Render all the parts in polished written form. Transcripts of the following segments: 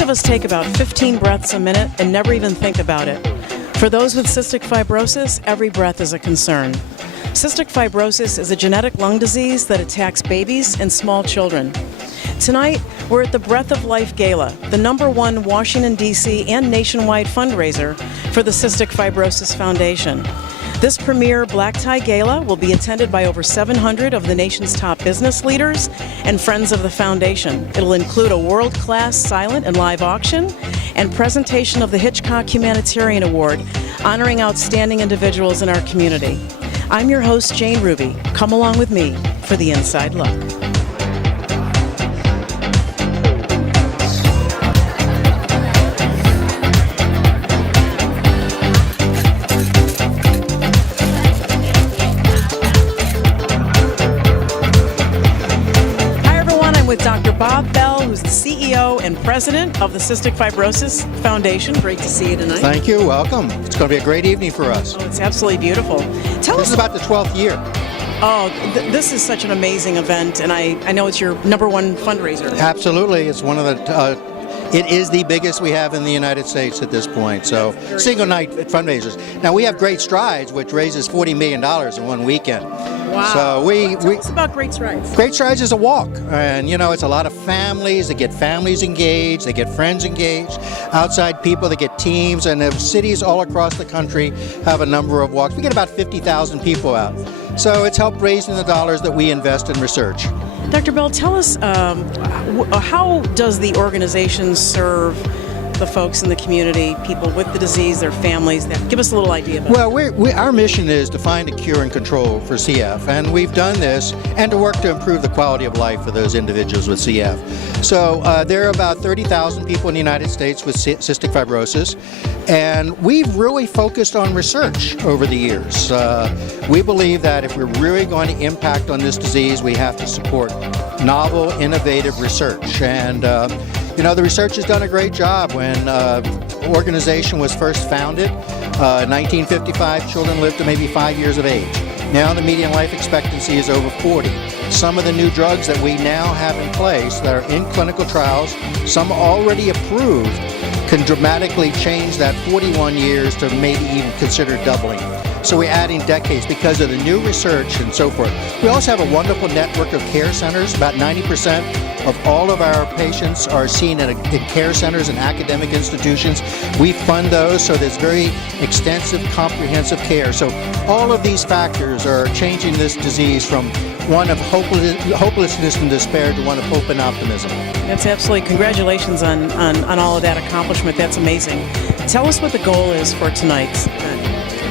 Most of us take about 15 breaths a minute and never even think about it. For those with cystic fibrosis, every breath is a concern. Cystic fibrosis is a genetic lung disease that attacks babies and small children. Tonight, we're at the Breath of Life Gala, the #1 Washington, D.C. and nationwide fundraiser for the Cystic Fibrosis Foundation. This premier black tie gala will be attended by over 700 of the nation's top business leaders and friends of the foundation. It'll include a world-class silent and live auction and presentation of the Hitchcock Humanitarian Award, honoring outstanding individuals in our community. I'm your host, Jane Ruby. Come along with me for the Inside Look. With Dr. Bob Bell, who's the CEO and President of the Cystic Fibrosis Foundation. Great to see you tonight. Thank you. Welcome. It's going to be a great evening for us. Oh, it's absolutely beautiful. This is about the 12th year. Oh, this is such an amazing event, and I know it's your #1 fundraiser. Absolutely. It's one of the... It is the biggest we have in the United States at this point. So, single night fundraisers. Now, we have Great Strides, which raises $40 million in one weekend. Wow. So Tell us about Great Strides. Great Strides is a walk, and it's a lot of families. They get families engaged, they get friends engaged, outside people, they get teams, and the cities all across the country have a number of walks. We get about 50,000 people out. So it's helped raising the dollars that we invest in research. Dr. Bell, tell us how does the organization serve the folks in the community, people with the disease, their families? Give us a little idea about it. Well, our mission is to find a cure and control for CF, and we've done this, and to work to improve the quality of life for those individuals with CF. So there are about 30,000 people in the United States with cystic fibrosis, and we've really focused on research over the years. We believe that if we're really going to impact on this disease, we have to support novel, innovative research. And the research has done a great job. When the organization was first founded, 1955, children lived to maybe 5 years of age. Now the median life expectancy is over 40. Some of the new drugs that we now have in place that are in clinical trials, some already approved, can dramatically change that 41 years to maybe even consider doubling. So we're adding decades because of the new research and so forth. We also have a wonderful network of care centers. About 90% of all of our patients are seen in care centers and academic institutions. We fund those, so there's very extensive, comprehensive care. So all of these factors are changing this disease from one of hopelessness and despair to one of hope and optimism. That's absolutely, congratulations on all of that accomplishment. That's amazing. Tell us what the goal is for tonight's event.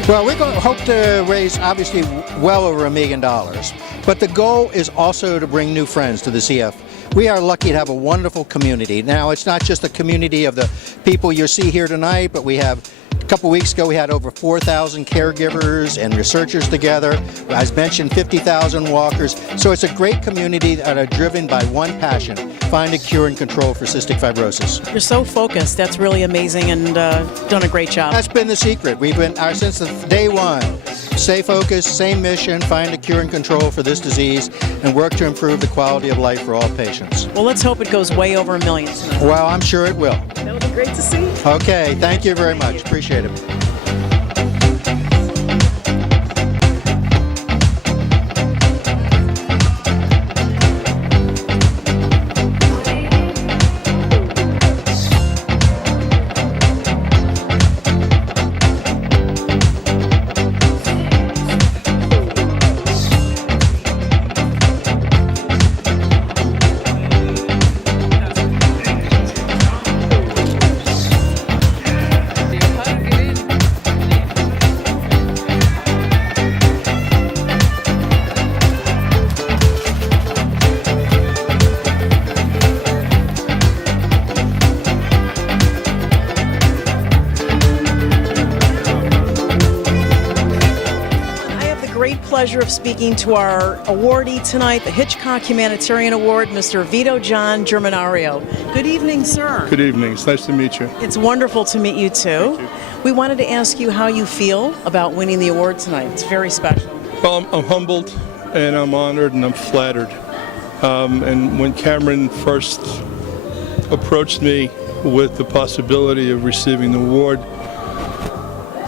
Well, we're going to hope to raise, obviously, well over $1 million. But the goal is also to bring new friends to the CF. We are lucky to have a wonderful community. Now, it's not just a community of the people you see here tonight, but we have, a couple weeks ago, we had over 4,000 caregivers and researchers together. As mentioned, 50,000 walkers. So it's a great community that are driven by one passion: find a cure and control for cystic fibrosis. You're so focused. That's really amazing, and done a great job. That's been the secret. We've been, since day one, stay focused, same mission, find a cure and control for this disease, and work to improve the quality of life for all patients. Well, let's hope it goes way over $1 million tonight. Well, I'm sure it will. That would be great to see. Okay, thank you very much. Appreciate it. Pleasure of speaking to our awardee tonight, the Hitchcock Humanitarian Award, Mr. Vito J. Germinario. Good evening, sir. Good evening. It's nice to meet you. It's wonderful to meet you, too. Thank you. We wanted to ask you how you feel about winning the award tonight. It's very special. Well, I'm humbled, and I'm honored, and I'm flattered. And when Cameron first approached me with the possibility of receiving the award,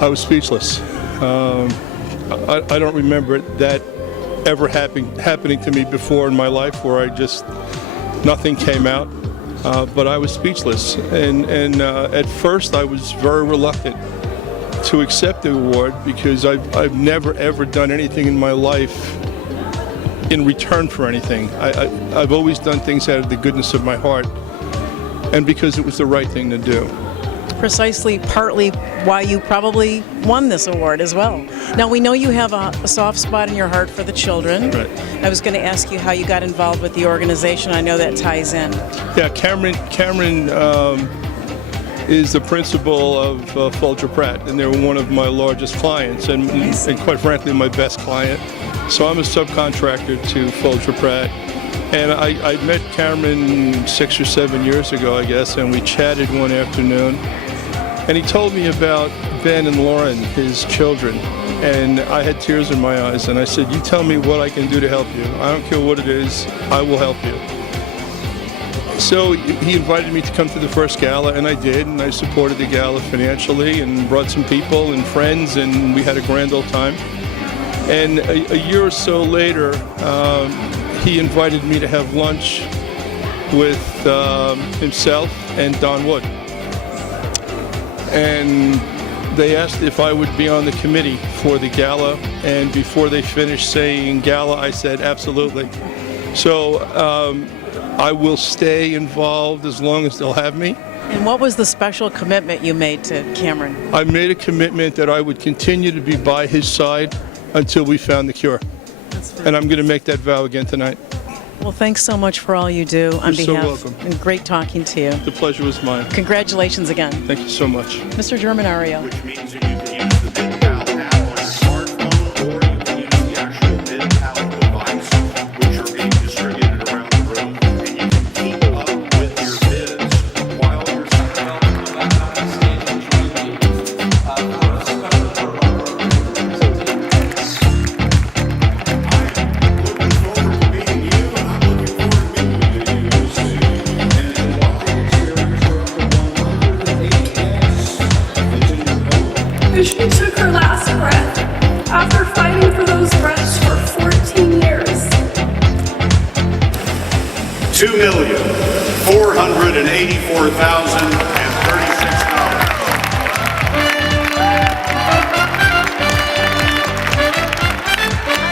I was speechless. I don't remember that ever happening to me before in my life, where nothing came out, but I was speechless. And at first I was very reluctant to accept the award, because I've never ever done anything in my life in return for anything. I've always done things out of the goodness of my heart, and because it was the right thing to do. Precisely, partly why you probably won this award as well. Now, we know you have a soft spot in your heart for the children. Right. I was going to ask you how you got involved with the organization. I know that ties in. Yeah, Cameron is the principal of Folger Pratt, and they're one of my largest clients, and quite frankly, my best client. So I'm a subcontractor to Folger Pratt. And I met Cameron 6 or 7 years ago, I guess, and we chatted one afternoon. And he told me about Ben and Lauren, his children. And I had tears in my eyes. And I said, you tell me what I can do to help you. I don't care what it is, I will help you. So he invited me to come to the first gala, and I did. And I supported the gala financially and brought some people and friends, and we had a grand old time. And a year or so later, he invited me to have lunch with himself and Don Wood. And they asked if I would be on the committee for the gala, and before they finished saying gala, I said absolutely. So I will stay involved as long as they'll have me. And what was the special commitment you made to Cameron? I made a commitment that I would continue to be by his side until we found the cure. And I'm going to make that vow again tonight. Well, thanks so much for all you do on You're behalf. so welcome. And great talking to you. The pleasure was mine. Congratulations again. Thank you so much. Mr. Germinario. Which means that you can use the BidPal app on your smartphone, or you can use the actual BidPal device, which are being distributed around the room, and you can keep up with your bids while you're She took her last breath after fighting for those breaths for 14 years.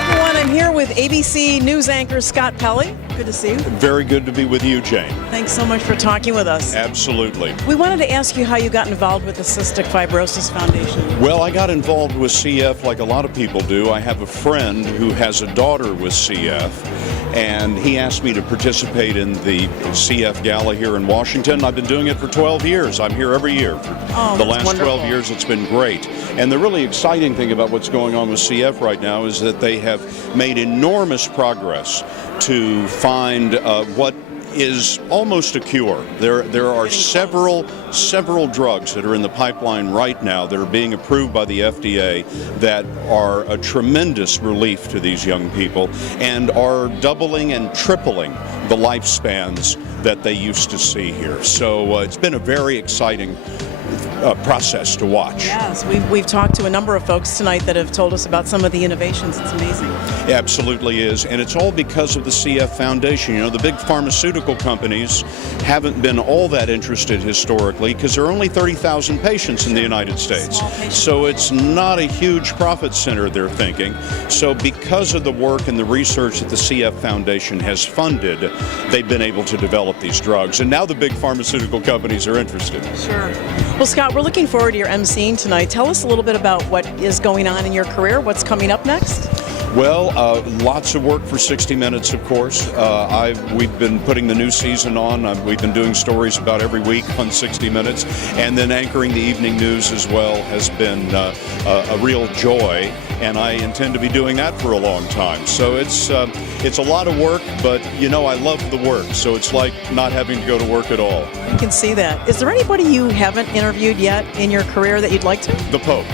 Everyone, I'm here with ABC News anchor Scott Pelley. Good to see you. Very good to be with you, Jane. Thanks so much for talking with us. Absolutely. We wanted to ask you how you got involved with the Cystic Fibrosis Foundation. Well, I got involved with CF like a lot of people do. I have a friend who has a daughter with CF, and he asked me to participate in the CF Gala here in Washington. I've been doing it for 12 years. I'm here every year. For the last wonderful. 12 years, it's been great. And the really exciting thing about what's going on with CF right now is that they have made enormous progress to find what is almost a cure. There are several drugs that are in the pipeline right now that are being approved by the FDA that are a tremendous relief to these young people and are doubling and tripling the lifespans that they used to see here. So it's been a very exciting process to watch. Yes, we've talked to a number of folks tonight that have told us about some of the innovations. It's amazing. It absolutely is, and it's all because of the CF Foundation. You know, the big pharmaceutical companies haven't been all that interested historically because there are only 30,000 patients in the United States. So it's not a huge profit center, they're thinking. So because of the work and the research that the CF Foundation has funded, they've been able to develop these drugs. And now the big pharmaceutical companies are interested. Sure. Well, Scott, we're looking forward to your emceeing tonight. Tell us a little bit about what is going on in your career. What's coming up next? Well, lots of work for 60 Minutes, of course. We've been putting the new season on. We've been doing stories about every week on 60 Minutes. And then anchoring the evening news as well has been a real joy. And I intend to be doing that for a long time. So it's a lot of work, but you know I love the work. So it's like not having to go to work at all. You can see that. Is there anybody you haven't interviewed yet in your career that you'd like to? The Pope.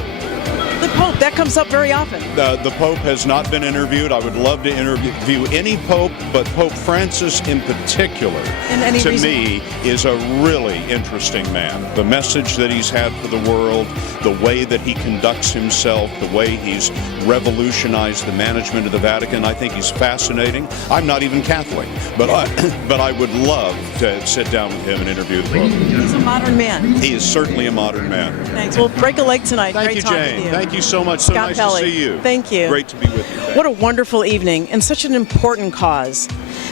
The Pope? That comes up very often. The Pope has not been interviewed. I would love to interview any Pope, but Pope Francis in particular, And to me, is a really interesting man. The message that he's had for the world, the way that he conducts himself, the way he's revolutionized the management of the Vatican, I think he's fascinating. I'm not even Catholic, but I would love to sit down with him and interview the Pope. He's a modern man. He is certainly a modern man. Thanks. We'll break a leg tonight. Thank Great you, talking Jane. to you. Thank you so much. So Scott nice Pelley. to see you. Thank you. Great to be with you. What a wonderful evening and such an important cause.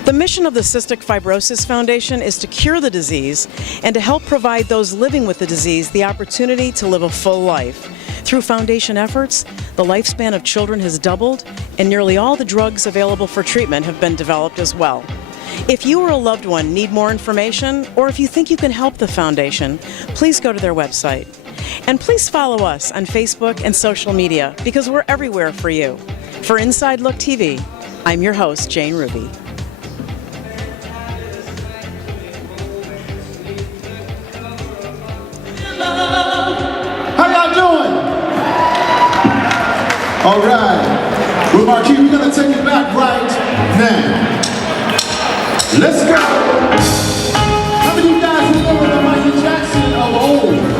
The mission of the Cystic Fibrosis Foundation is to cure the disease and to help provide those living with the disease the opportunity to live a full life. Through foundation efforts, the lifespan of children has doubled, and nearly all the drugs available for treatment have been developed as well. If you or a loved one need more information, or if you think you can help the foundation, please go to their website. And please follow us on Facebook and social media, because we're everywhere for you. For Inside Look TV, I'm your host, Jane Ruby. How y'all doing? All right. Well, Marquis, we're going to take it back right now. Let's go. How many of you guys remember the Michael Jackson of old?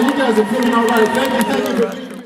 You guys are feeling all right. Thank you for being